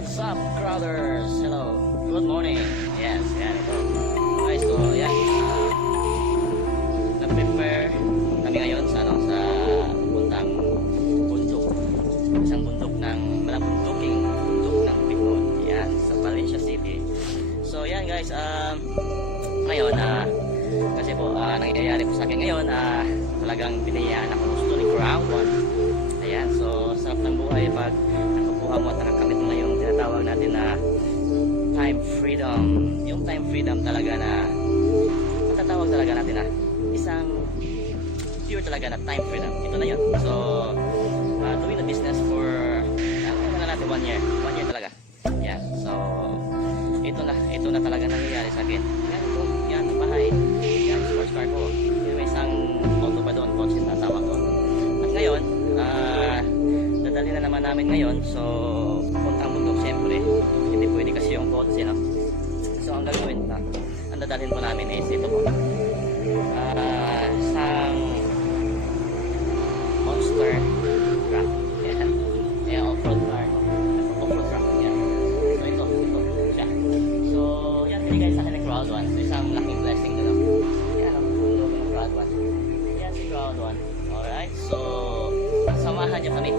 what's up, crowders? Hello, good morning. Yes, yan ito. Okay, so yan. Nag-prepare kami ngayon sa puntang bundok. Isang bundok ng malabunduking bundok ng Bicol. Yan, sa Valencia City. So yan guys, ngayon kasi po nangyayari po sa akin ngayon, talagang binayaan ako gusto ni Crown One. Ayan, so sarap ng buhay pag nakukuha mo at nakakamit mo na yung tinatawag natin na time freedom. Yung time freedom talaga na matatawag talaga natin na isang pure talaga na time freedom. Ito na yun. So doing the business for ano na natin 1 year. 1 year talaga. Yan. So ito na talaga nangyayari sa akin. Yan ito. Yan, bahay. Yan, sports car ko. May isang auto pa doon, kotse na tawag ko. At ngayon, dadali na naman namin ngayon. So papuntang bundok siyempre. Hindi pwede kasi yung kotse, no? So ang gagawin na, ang dadalhin po namin is ito po. Isang monster truck. Yan. Yan, off-road car. Off-road truck. Yan. So ito siya. So yan, binigay sa akin ng Crowd One. So isang laking blessing doon. Yan, ang tulong ng Crowd One. Yan si Crowd One. Alright, so samahan niyo kami